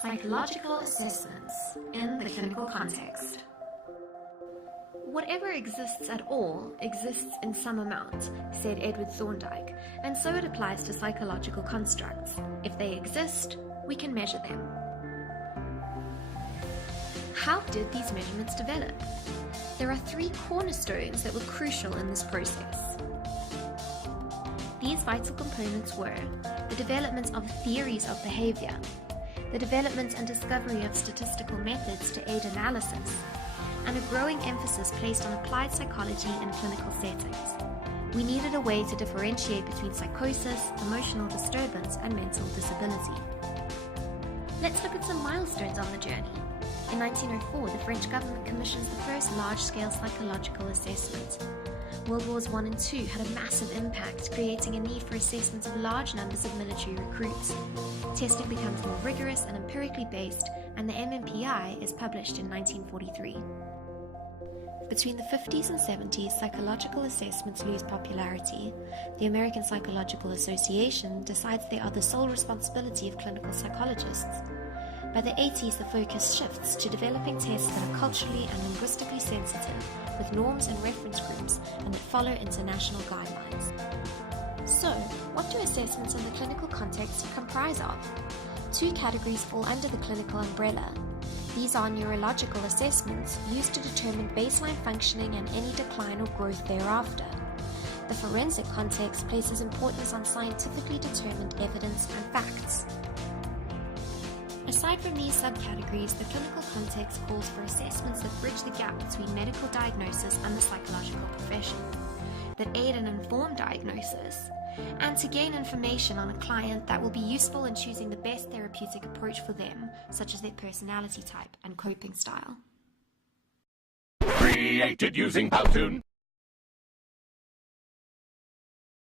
Psychological assessments in the clinical context. Whatever exists at all exists in some amount, said Edward Thorndike, and so it applies to psychological constructs. If they exist, we can measure them. How did these measurements develop? There are three cornerstones that were crucial in this process. These vital components were the development of theories of behavior, the development and discovery of statistical methods to aid analysis, and a growing emphasis placed on applied psychology in clinical settings. We needed a way to differentiate between psychosis, emotional disturbance, and mental disability. Let's look at some milestones on the journey. In 1904, the French government commissions the first large-scale psychological assessment. World Wars I and II had a massive impact, creating a need for assessments of large numbers of military recruits. Testing becomes more rigorous and empirically based, and the MMPI is published in 1943. Between the 50s and 70s, psychological assessments lose popularity. The American Psychological Association decides they are the sole responsibility of clinical psychologists. By the 80s, the focus shifts to developing tests that are culturally and linguistically sensitive, with norms and reference groups, and that follow international guidelines. So, what do assessments in the clinical context comprise of? Two categories fall under the clinical umbrella. These are neurological assessments used to determine baseline functioning and any decline or growth thereafter. The forensic context places importance on scientifically determined evidence and facts. Aside from these subcategories, the clinical context calls for assessments that bridge the gap between medical diagnosis and the psychological profession, that aid an informed diagnosis, and to gain information on a client that will be useful in choosing the best therapeutic approach for them, such as their personality type and coping style. Created using Powtoon.